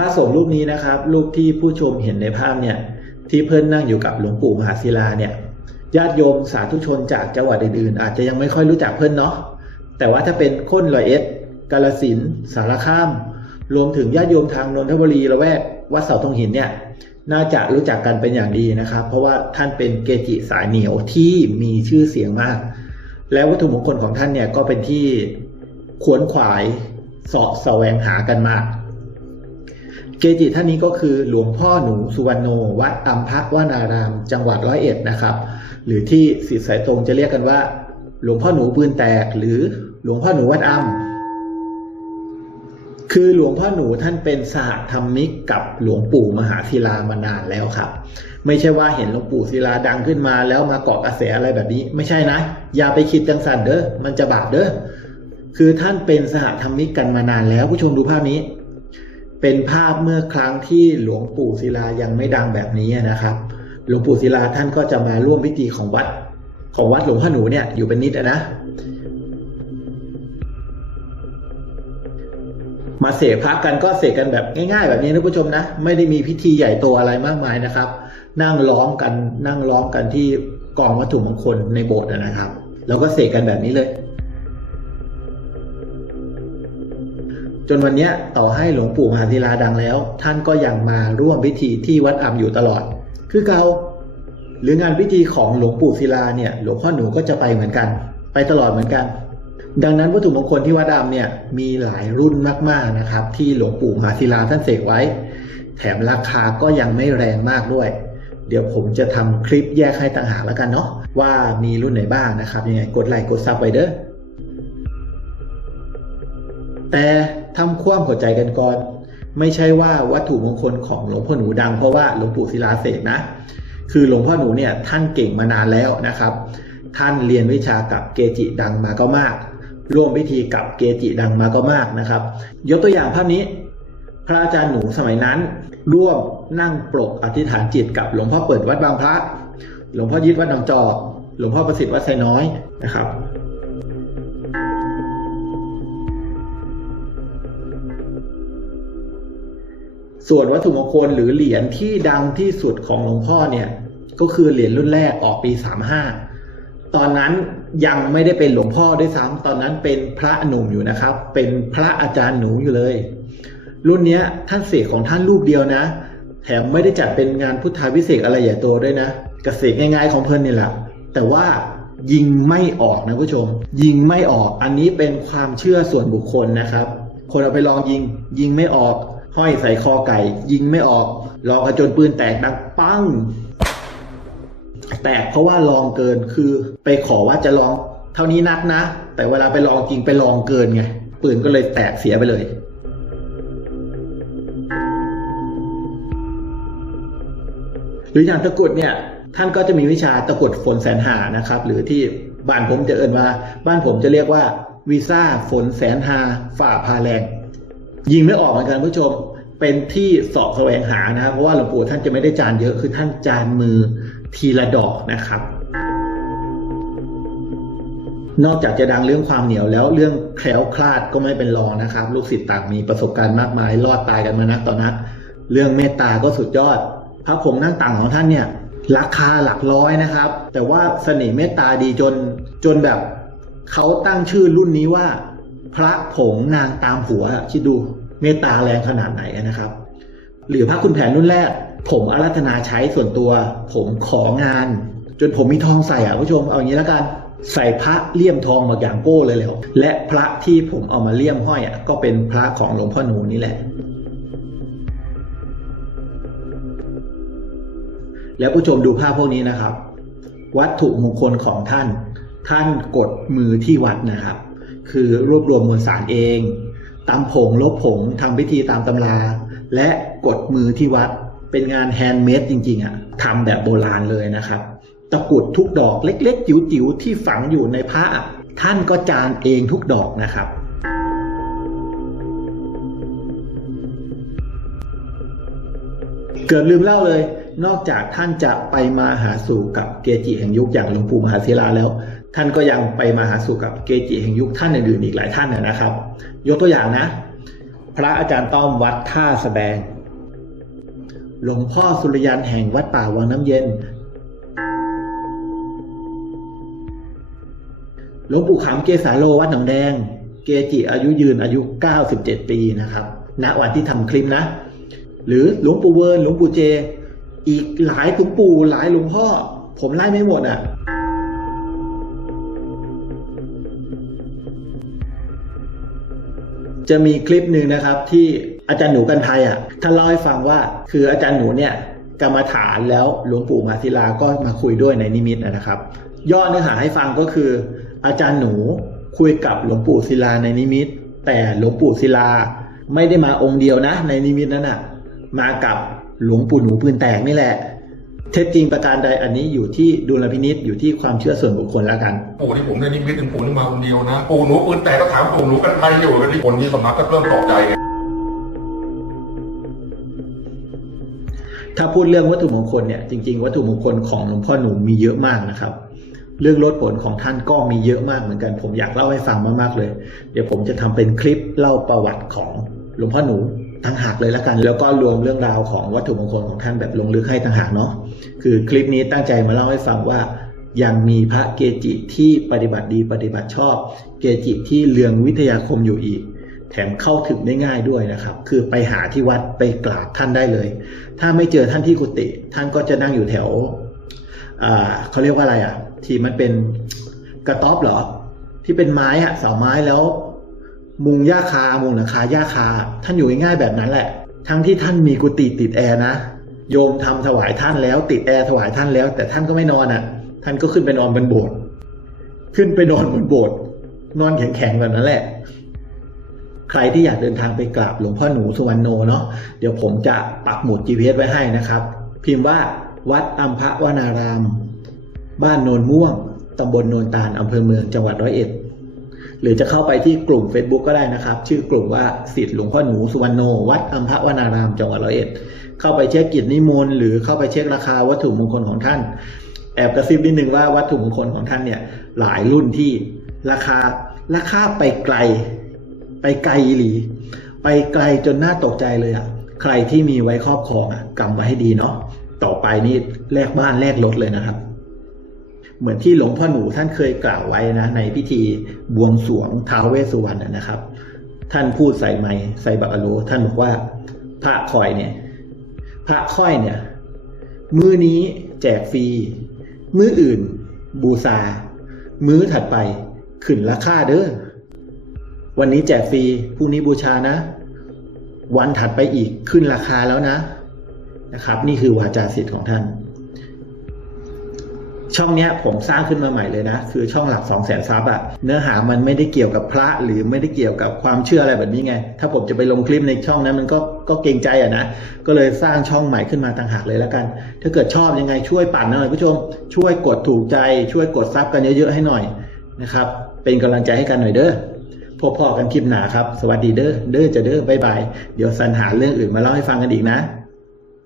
ระสงฆ์รูปนี้นะครับ รูปที่ผู้ชมเห็นในภาพเนี่ยที่เพิ่อนนั่งอยู่กับหลวงปู่มหาศิลาเนี่ยญาติโยมสาธุชนจากจังหวัดอื่นๆ อาจจะยังไม่ค่อยรู้จักเพิ่อนเนาะแต่ว่าถ้าเป็นคนร้อยเอ็ดกาลสินสารคาม รวมถึงญาติโยมทางนนทบุรีละแวกวัดเสาธงหินเนี่ยน่าจะรู้จักกันเป็นอย่างดีนะครับ เพราะว่าท่านเป็นเกจิสายเหนียวที่มีชื่อเสียงมาก แล้ววัตถุมงคลของท่านเนี่ยก็เป็นที่ขวนขวายเสาะแสวงหากันมาก เกจิท่านนี้ก็คือหลวงพ่อหนูสุวรรณโนวัดอัมพะวนาราม จังหวัดร้อยเอ็ดนะครับ หรือที่ศิษย์สายตรงจะเรียกกันว่า หลวงพ่อหนูปืนแตก หรือหลวงพ่อหนูวัดอัมคือหลวงพ่อหนูท่านเป็นสหธรรมิกกับหลวงปู่มหาศิลามานานแล้วครับ ไม่ใช่ว่าเห็นหลวงปู่ศิลาดังขึ้นมาแล้วมาเกาะกระแสอะไรแบบนี้ ไม่ใช่นะ อย่าไปคิดจังสันเด้อมันจะบาปเด้อคือท่านเป็นสหธรรมิกกันมานานแล้วผู้ชมดูภาพนี้ เป็นภาพเมื่อครั้งที่หลวงปู่ศิลายังไม่ดังแบบนี้นะครับ หลวงปู่ศิลาท่านก็จะมาร่วมพิธีของวัดของวัดหลวงพ่อหนูเนี่ยอยู่เป็นนิดนะ มาเสกพระกันก็เสกกันแบบง่าย ๆ แบบนี้นะผู้ชมนะ ไม่ได้มีพิธีใหญ่โตอะไรมากมายนะครับ นั่งล้อมกันนั่งล้อมกันที่กองวัตถุมงคลในโบสถ์นะครับ แล้วก็เสกกันแบบนี้เลย จนวันนี้ต่อให้หลวงปู่มหาศิลาดังแล้ว ท่านก็ยังมาร่วมพิธีที่วัดอ่ำอยู่ตลอด คือเกาหรืองานพิธีของหลวงปู่ศิลาเนี่ยหลวงพ่อหนูก็จะไปเหมือนกัน ไปตลอดเหมือนกัน ดังนั้นวัตถุมงคลที่วัดอ่ำเนี่ยมีหลายรุ่นมากๆนะครับ ที่หลวงปู่มหาศิลาท่านเสกไว้ แถมราคาก็ยังไม่แรงมากด้วย เดี๋ยวผมจะทำคลิปแยกให้ต่างหากแล้วกันเนาะว่ามีรุ่นไหนบ้างนะครับยังไงกดไลค์กดซับไว้เด้อ แต่ทำความเข้าใจกันก่อน ไม่ใช่ว่าวัตถุมงคลของหลวงพ่อหนูดังเพราะว่าหลวงปู่ศิลาเสกนะ คือหลวงพ่อหนูเนี่ยท่านเก่งมานานแล้วนะครับ ท่านเรียนวิชากับเกจิดังมาก็มาก ร่วมพิธีกับเกจิดังมาก็มากนะครับ ยกตัวอย่างภาพนี้ พระอาจารย์หนูสมัยนั้น ร่วมนั่งปลกอธิษฐานจิตกับหลวงพ่อเปิดวัดบางพระ หลวงพ่อยิดวัดหนองจอกหลวงพ่อประสิทธิ์วัดไซน้อยนะครับ ส่วนวัตถุมงคลหรือเหรียญที่ดังที่สุดของหลวงพ่อเนี่ยก็คือเหรียญรุ่นแรกออกปี35ตอนนั้นยังไม่ได้เป็นหลวงพ่อด้วยซ้ำตอนนั้นเป็นพระหนุ่มอยู่นะครับ เป็นพระอาจารย์หนูอยู่เลย รุ่นเนี้ยท่านเสกของท่านรูปเดียวนะ แถมไม่ได้จัดเป็นงานพุทธาพิเศษอะไรใหญ่โตด้วยนะกระเสกง่ายๆของเพลินนี่แหละแต่ว่ายิงไม่ออกนะผู้ชม ยิงไม่ออกอันนี้เป็นความเชื่อส่วนบุคคลนะครับ คนเอาไปลองยิงยิงไม่ออก ห้อยใส่คอไก่ ยิงไม่ออกลองกระจนปืนแตกดังปั้ง แตกเพราะว่าลองเกินคือไปขอว่าจะลองเท่านี้นัดนะ แต่เวลาไปลองจริงไปลองเกินไงปืนก็เลยแตกเสียไปเลยหรืออย่างตะกุดเนี่ยท่านก็จะมีวิชาตะกุดฝนแสนหานะครับ หรือที่บ้านผมจะเอ่นว่า บ้านผมจะเรียกว่าวีซ่าฝนแสนหาฝ่าพาแรงยิงไม่ออกเหมือนกันผู้ชม เป็นที่สอบแสวงหานะครับเพราะว่าหลวงปู่ท่านจะไม่ได้จานเยอะคือท่านจานมือทีละดอกนะครับ นอกจากจะดังเรื่องความเหนียวแล้วเรื่องแคล้วคลาดก็ไม่เป็นรองนะครับ ลูกศิษย์ต่างมีประสบการณ์มากมายรอดตายกันมานักต่อนัก เรื่องเมตตาก็สุดยอด พระผงนั่งต่างของท่านเนี่ย ราคาหลักร้อยนะครับ แต่ว่าเสน่ห์เมตตาดีจนจนแบบเขาตั้งชื่อรุ่นนี้ว่า พระผงนางตามหัวคิดดู เมตตาแรงขนาดไหนนะครับ หรือพระคุณแผนรุ่นแรก ผมอารัธนาใช้ส่วนตัว ผมของาน จนผมมีทองใส่อะผู้ชมเอาอย่างนี้แล้วกันใส่พระเลี่ยมทองมาอย่างโก้เลยแล้วและพระที่ผมเอามาเลี่ยมห้อยอะก็เป็นพระของหลวงพ่อหนูนี่แหละ แล้วผู้ชมดูภาพพวกนี้นะครับ วัตถุมงคลของท่าน ท่านกดมือที่วัดนะครับ คือรวบรวมมวลสารเอง ตำผงลบผงทำพิธีตามตำรา และกดมือที่วัดเป็นงานแฮนด์เมดจริงๆอะ่ะทำแบบโบราณเลยนะครับ ตะกรุดทุกดอกเล็กๆ จิ๋วๆ ที่ฝังอยู่ในพระอะท่านก็จานเองทุกดอกนะครับเกือบลืมเล่าเลย นอกจากท่านจะไปมาหาสู่กับเกจิแห่งยุคอย่างหลวงปู่มหาศิลาแล้ว ท่านก็ยังไปมาหาสู่กับเกจิแห่งยุคท่านอื่นๆอีกหลายท่านนะครับ ยกตัวอย่างนะ พระอาจารย์ต้อมวัดท่าสแบง หลวงพ่อสุรยันแห่งวัดป่าวังน้ำเย็น หลวงปู่ขำเกสาโลวัดหนองแดง เกจิอายุยืนอายุ 97 ปีนะครับ ณ วันที่ทำคลิปนะ หรือหลวงปู่เวิร์นหลวงปู่เจ อีกหลายหลวงปู่หลายหลวงพ่อ ผมไล่ไม่หมดอะ จะมีคลิปหนึ่งนะครับ ที่อาจารย์หนูกันไทยอะท่านเล่าให้ฟังว่าคืออาจารย์หนูเนี่ยกรรมฐานแล้วหลวงปู่มาศิลาก็มาคุยด้วยในนิมิตนะครับ ย่อเนื้อหาให้ฟังก็คือ อาจารย์หนูคุยกับหลวงปู่ศิลาในนิมิต แต่หลวงปู่ศิลาไม่ได้มาองค์เดียวนะ ในนิมิตนั้นน่ะ มากับหลวงปู่หนูปืนแตกนี่แหละ เท็จจริงประการใดอันนี้อยู่ที่ดุลพินิษอยู่ที่ความเชื่อส่วนบุคคลแล้วกัน ปู่ที่ผมในนิมิตถึงปู่นี่มาคนเดียวนะ ปู่หนูปืนแตกก็ถามปู่หนูกันไทยอยู่กันที่คนที่สำนักก็เริ่มตกใจไงถ้าพูดเรื่องวัตถุมงคลเนี่ยจริงๆ วัตถุมงคลของหลวงพ่อหนูมีเยอะมากนะครับ เรื่องลดผลของท่านก็มีเยอะมากเหมือนกัน ผมอยากเล่าให้ฟังมากๆเลย เดี๋ยวผมจะทำเป็นคลิปเล่าประวัติของหลวงพ่อหนู ตั้งหากเลยละกัน แล้วก็รวมเรื่องราวของวัตถุมงคลของท่านแบบลงลึกให้ตั้งหากเนาะคือคลิปนี้ตั้งใจมาเล่าให้ฟังว่ายังมีพระเกจิที่ปฏิบัติดีปฏิบัติชอบ เกจิที่เลืองวิทยาคมอยู่อีก แถมเข้าถึงได้ง่ายด้วยนะครับ คือไปหาที่วัดไปกราบท่านได้เลย ถ้าไม่เจอท่านที่กุฏิท่านก็จะนั่งอยู่แถวอ่าเขาเรียกว่าอะไรอะ ที่มันเป็นกระต๊อบเหรอ ที่เป็นไม้อะเสาไม้แล้ว มุงหญ้าคา มุงหลังคาหญ้าคา ท่านอยู่ง่ายๆแบบนั้นแหละ ทั้งที่ท่านมีกุฏิติดแอร์นะ โยมทำถวายท่านแล้วติดแอร์ถวายท่านแล้ว แต่ท่านก็ไม่นอนอะ ท่านก็ขึ้นไปนอนบนโบสถ์ ขึ้นไปนอนบนโบสถ์ นอนแข็งๆแบบนั้นแหละ ใครที่อยากเดินทางไปกราบหลวงพ่อหนูสุวรรณโนเนาะ เดี๋ยวผมจะปักหมุด GPS ไว้ให้นะครับ พิมพ์ว่าวัดอัมพวนาราม บ้านโนนม่วงตำบลโนนตาลอำเภอเมืองจังหวัดร้อยเอ็ด หรือจะเข้าไปที่กลุ่ม Facebook ก็ได้นะครับ ชื่อกลุ่มว่าสิทธิ์หลวงพ่อหนูสุวรรณโน วัดอัมพวนาราม จังหวัดร้อยเอ็ด เข้าไปเช็คกิจนิมนต์หรือเข้าไปเช็คราคาวัตถุมงคลของท่าน แอบกระซิบนิดนึงว่าวัตถุมงคลของท่านเนี่ยหลายรุ่นที่ราคาราคาไปไกล ไปไกลหลีไปไกลจนน่าตกใจเลยอะ่ะใครที่มีไว้ครอบครองอะ่ะกำไว้ให้ดีเนาะต่อไปนี่แลกบ้านแลกรถเลยนะครับ เหมือนที่หลวงพ่อหนูท่านเคยกล่าวไว้นะในพิธีบวงสรวงท้าวเวสสุวรรณนะครับ ท่านพูดใส่ไม้ใส่บักอโลท่านบอกว่าพระคอยเนี่ย พระค่อยเนี่ย มื้อนี้แจกฟรี มื้ออื่น บูชามื้อถัดไปขึ้นราคาเด้อวันนี้แจกฟรีพรุ่งนี้บูชานะ วันถัดไปอีกขึ้นราคาแล้วนะนะครับ นี่คือวาจาสิทธิ์ของท่าน ช่องเนี้ยผมสร้างขึ้นมาใหม่เลยนะ คือช่องหลักสองแสนซับอะเนื้อหามันไม่ได้เกี่ยวกับพระหรือไม่ได้เกี่ยวกับความเชื่ออะไรแบบนี้ไง ถ้าผมจะไปลงคลิปในช่องนั้นมันก็ก็เกรงใจอะนะ ก็เลยสร้างช่องใหม่ขึ้นมาต่างหากเลยแล้วกัน ถ้าเกิดชอบยังไงช่วยปั่นหน่อยผู้ชม ช่วยกดถูกใจ ช่วยกดซับกันเยอะๆให้หน่อยนะครับ เป็นกำลังใจให้กันหน่อยเด้อพบพอกันคลิปหนาครับ สวัสดีเด้อ เด้อจะเด้อบายบาย เดี๋ยวสรรหาเรื่องอื่นมาเล่าให้ฟังกันอีกนะ